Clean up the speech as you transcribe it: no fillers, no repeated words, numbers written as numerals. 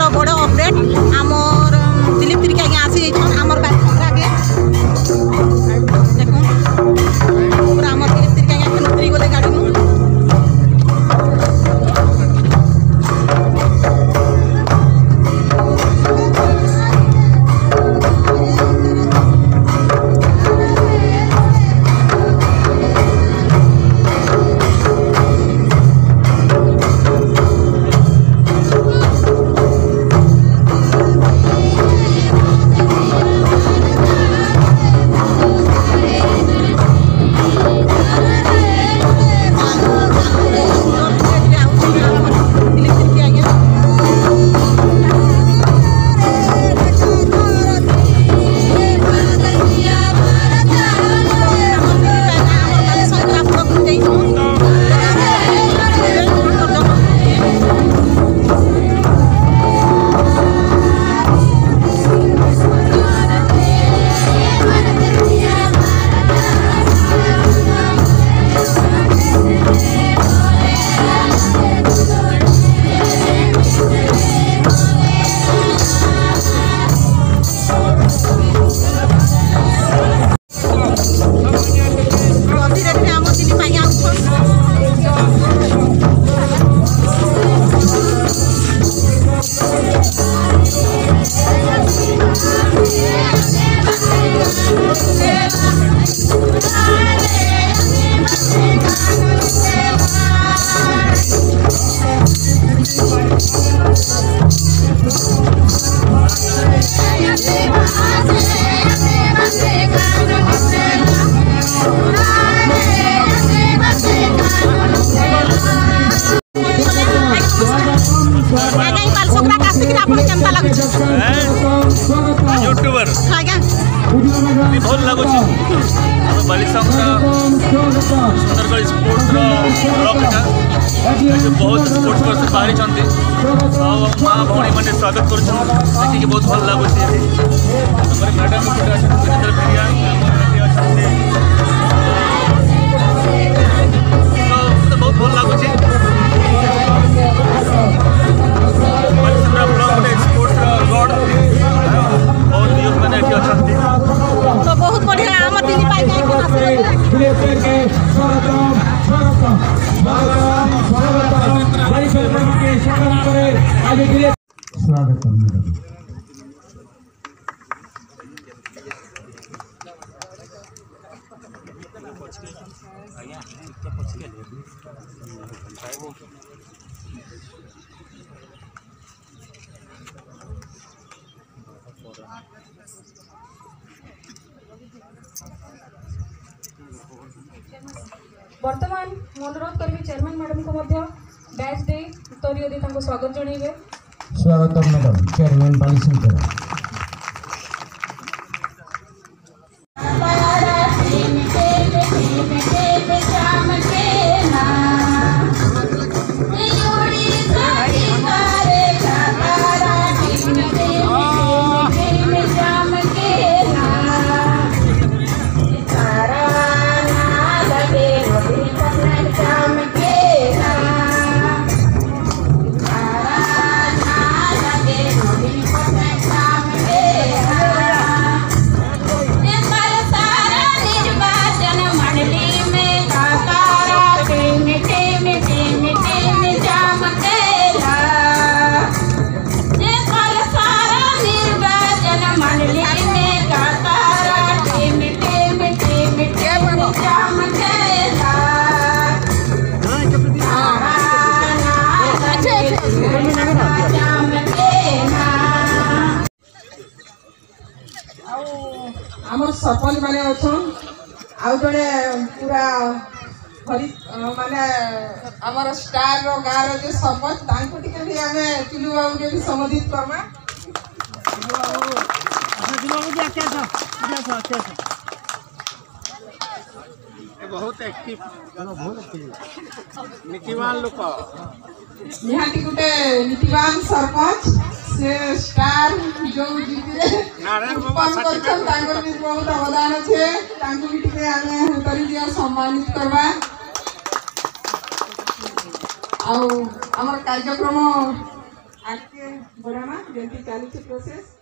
बड़ बड़ अपडेट आमर दिलीप तिरिकी आगे आसी जाइछन आमर बैठक आगे देखो पूरा आमर दिलीप तिरिकी आगे उतरी गले गाड़ी में यूट्यूबर भल लगुच बालिशंकर सुंदरगढ़ स्पोर्ट्स ब्लॉकटा बहुत स्पोर्ट्स पर्सन बाहरी माँ भौणी मैंने स्वागत कर बहुत भल लगुच मैडम वीरेंद्र भेड़िया बहुत भल लगुच तो बहुत बढ़िया आम दिल्ली पाई वर्तमान अनुरोध करी चेयरमैन मैडम को बैच दे उत्तर दे स्वागत जनइबे। स्वागत मैडम चेयरमैन बालिशंकर आमर सरपंच माने अछन आउ जड़े पूरा हरि माने आमर स्टार रो गाँव रो जो सरपंच तांको टिके भी आमे चिलू बाबू के भी संबोधित करमा। बहुत एक्टिव नीतिवान लोक निहाती गुटे नीतिवान सरपंच से स्टार जो जीते नारायण बाबा सरपंच तांको भी बहुत अवदान छे तांको भी टिके आमे उतरी दिया सम्मानित करबा। आउ हमर कार्यक्रम आके बढ़ामा जमी चलुचे प्रोसेस